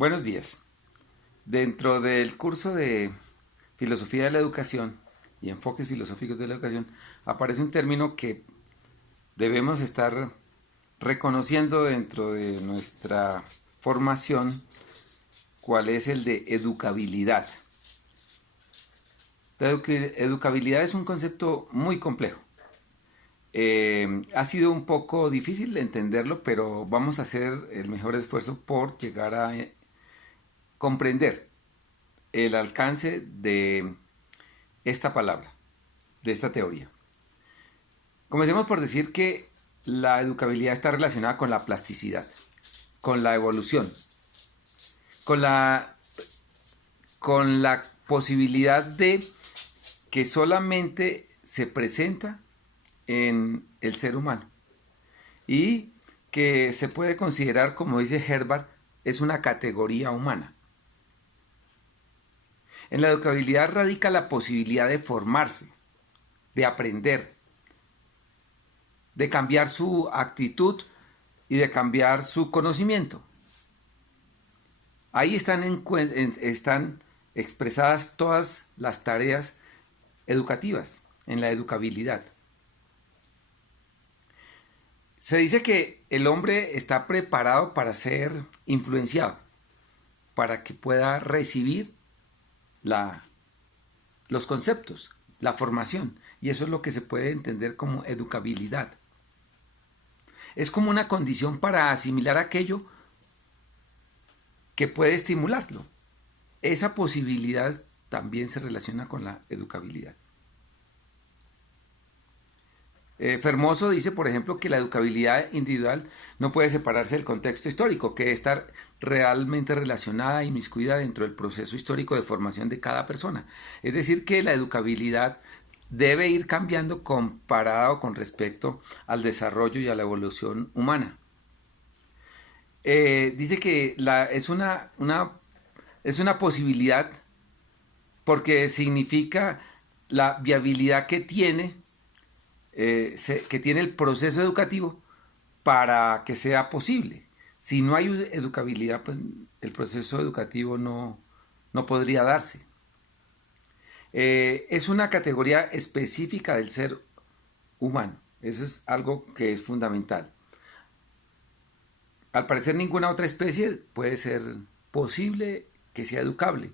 Buenos días. Dentro del curso de Filosofía de la Educación y Enfoques Filosóficos de la Educación aparece un término que debemos estar reconociendo dentro de nuestra formación, cuál es el de educabilidad. La educabilidad es un concepto muy complejo. Ha sido un poco difícil de entenderlo, pero vamos a hacer el mejor esfuerzo por llegar a comprender el alcance de esta palabra, de esta teoría. Comencemos por decir que la educabilidad está relacionada con la plasticidad, con la evolución, con la, con la posibilidad de que solamente se presenta en el ser humano y que se puede considerar, como dice Herbart, es una categoría humana. En la educabilidad radica la posibilidad de formarse, de aprender, de cambiar su actitud y de cambiar su conocimiento. Ahí están expresadas todas las tareas educativas en la educabilidad. Se dice que el hombre está preparado para ser influenciado, para que pueda recibir los conceptos, la formación, y eso es lo que se puede entender como educabilidad. Es como una condición para asimilar aquello que puede estimularlo. Esa posibilidad también se relaciona con la educabilidad. Fermoso dice, por ejemplo, que la educabilidad individual no puede separarse del contexto histórico, que debe estar realmente relacionada e inmiscuida dentro del proceso histórico de formación de cada persona. Es decir, que la educabilidad debe ir cambiando comparado con respecto al desarrollo y a la evolución humana. Dice que es una posibilidad porque significa la viabilidad que tiene el proceso educativo para que sea posible. Si no hay educabilidad, pues el proceso educativo no podría darse. Es una categoría específica del ser humano. Eso es algo que es fundamental. Al parecer ninguna otra especie puede ser posible que sea educable.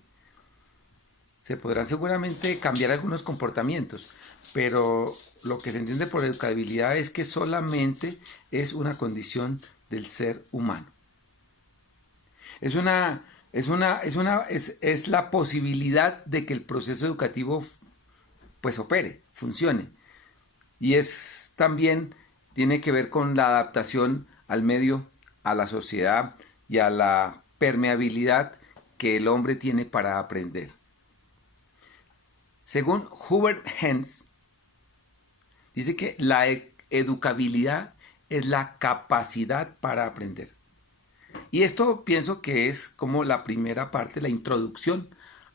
Se podrán seguramente cambiar algunos comportamientos, pero lo que se entiende por educabilidad es que solamente es una condición del ser humano. Es la posibilidad de que el proceso educativo pues opere, funcione. Y es también tiene que ver con la adaptación al medio, a la sociedad y a la permeabilidad que el hombre tiene para aprender. Según Hubert Hens, dice que la educabilidad es la capacidad para aprender. Y esto pienso que es como la primera parte, la introducción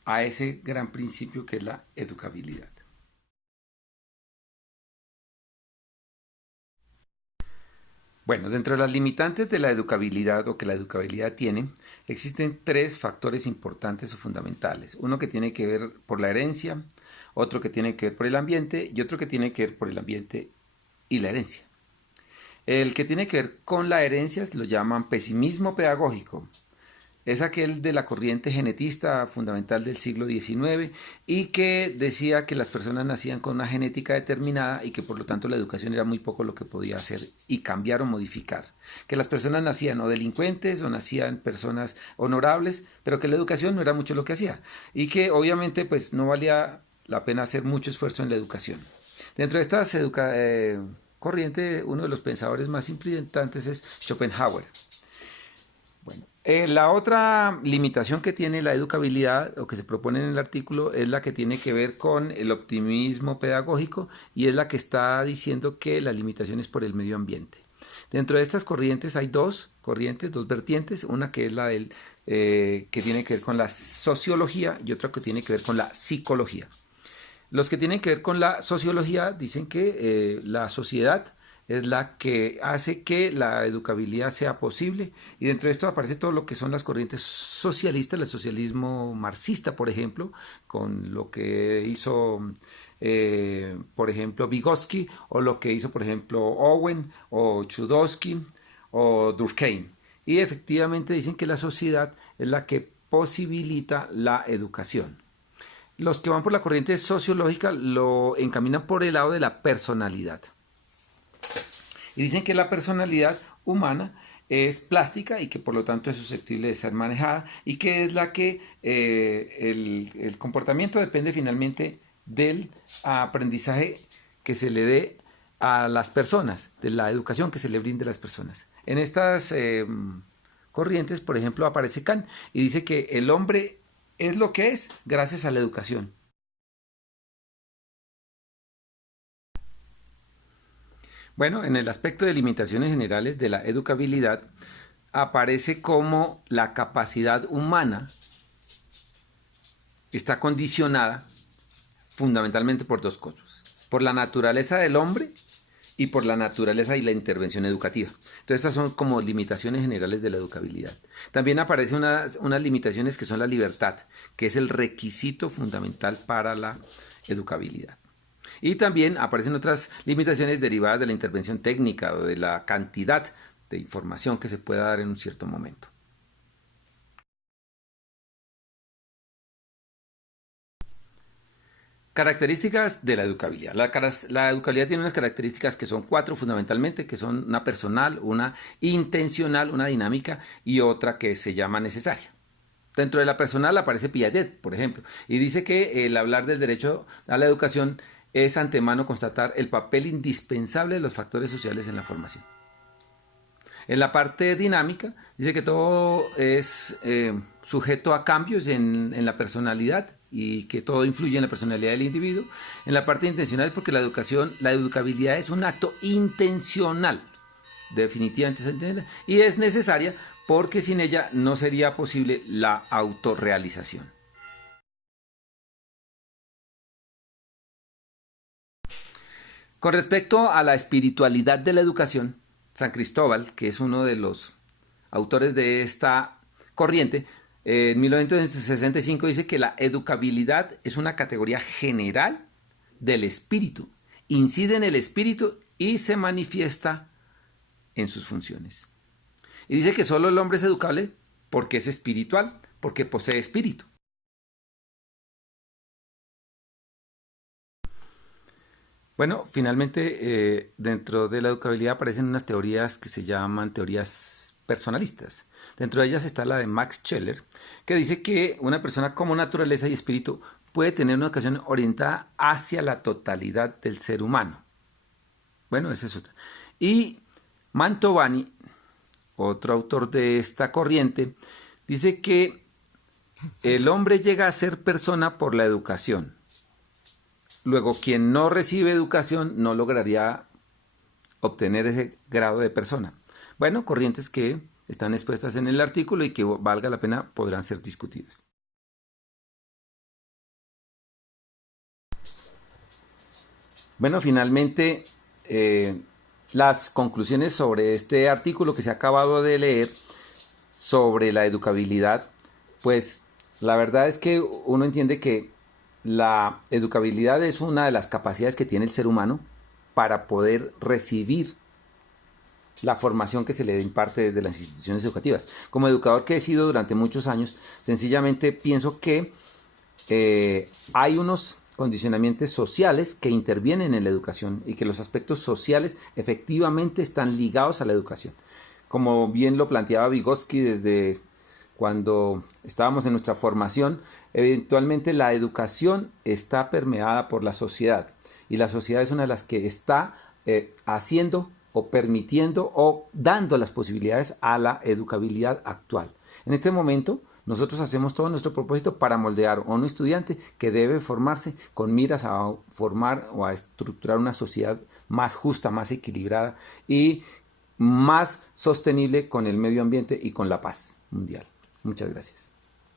a ese gran principio que es la educabilidad. Bueno, dentro de las limitantes de la educabilidad o que la educabilidad tiene, existen tres factores importantes o fundamentales. Uno que tiene que ver por la herencia, otro que tiene que ver por el ambiente y otro que tiene que ver por el ambiente y la herencia. El que tiene que ver con la herencia lo llaman pesimismo pedagógico. Es aquel de la corriente genetista fundamental del siglo XIX y que decía que las personas nacían con una genética determinada y que por lo tanto la educación era muy poco lo que podía hacer y cambiar o modificar. Que las personas nacían o delincuentes o nacían personas honorables, pero que la educación no era mucho lo que hacía y que obviamente pues no valía la pena hacer mucho esfuerzo en la educación. Dentro de estas corrientes, uno de los pensadores más importantes es Schopenhauer. Bueno, la otra limitación que tiene la educabilidad o que se propone en el artículo es la que tiene que ver con el optimismo pedagógico y es la que está diciendo que la limitación es por el medio ambiente. Dentro de estas corrientes hay dos vertientes, una que es la que tiene que ver con la sociología y otra que tiene que ver con la psicología. Los que tienen que ver con la sociología dicen que la sociedad es la que hace que la educabilidad sea posible, y dentro de esto aparece todo lo que son las corrientes socialistas, el socialismo marxista, por ejemplo, con lo que hizo, por ejemplo, Vygotsky, o lo que hizo, por ejemplo, Owen, o Chudovsky, o Durkheim. Y efectivamente dicen que la sociedad es la que posibilita la educación. Los que van por la corriente sociológica lo encaminan por el lado de la personalidad. Y dicen que la personalidad humana es plástica y que por lo tanto es susceptible de ser manejada, y que es la que el comportamiento depende finalmente del aprendizaje que se le dé a las personas, de la educación que se le brinde a las personas. En estas corrientes, por ejemplo, aparece Kant y dice que el hombre es lo que es gracias a la educación. Bueno, en el aspecto de limitaciones generales de la educabilidad, aparece como la capacidad humana está condicionada fundamentalmente por dos cosas: por la naturaleza del hombre y por la naturaleza y la intervención educativa. Entonces, estas son como limitaciones generales de la educabilidad. También aparecen unas limitaciones que son la libertad, que es el requisito fundamental para la educabilidad. Y también aparecen otras limitaciones derivadas de la intervención técnica o de la cantidad de información que se pueda dar en un cierto momento. Características de la educabilidad. La educabilidad tiene unas características que son cuatro fundamentalmente, que son una personal, una intencional, una dinámica y otra que se llama necesaria. Dentro de la personal aparece Piaget, por ejemplo, y dice que el hablar del derecho a la educación es antemano constatar el papel indispensable de los factores sociales en la formación. En la parte dinámica dice que todo es sujeto a cambios en la personalidad y que todo influye en la personalidad del individuo. En la parte intencional, porque la educabilidad es un acto intencional, definitivamente se entiende, y es necesaria porque sin ella no sería posible la autorrealización. Con respecto a la espiritualidad de la educación, San Cristóbal, que es uno de los autores de esta corriente, en 1965 dice que la educabilidad es una categoría general del espíritu, incide en el espíritu y se manifiesta en sus funciones. Y dice que solo el hombre es educable porque es espiritual, porque posee espíritu. Bueno, finalmente dentro de la educabilidad aparecen unas teorías que se llaman teorías personalistas. Dentro de ellas está la de Max Scheler, que dice que una persona como naturaleza y espíritu puede tener una educación orientada hacia la totalidad del ser humano. Bueno, esa es otra. Y Mantovani, otro autor de esta corriente, dice que el hombre llega a ser persona por la educación. Luego, quien no recibe educación no lograría obtener ese grado de persona. Bueno, corrientes que están expuestas en el artículo y que valga la pena podrán ser discutidas. Bueno, finalmente, las conclusiones sobre este artículo que se ha acabado de leer sobre la educabilidad, pues la verdad es que uno entiende que la educabilidad es una de las capacidades que tiene el ser humano para poder recibir la formación que se le imparte desde las instituciones educativas. Como educador que he sido durante muchos años, sencillamente pienso que hay unos condicionamientos sociales que intervienen en la educación y que los aspectos sociales efectivamente están ligados a la educación. Como bien lo planteaba Vygotsky desde cuando estábamos en nuestra formación, eventualmente la educación está permeada por la sociedad, y la sociedad es una de las que está haciendo o permitiendo o dando las posibilidades a la educabilidad actual. En este momento nosotros hacemos todo nuestro propósito para moldear a un estudiante que debe formarse con miras a formar o a estructurar una sociedad más justa, más equilibrada y más sostenible con el medio ambiente y con la paz mundial. Muchas gracias.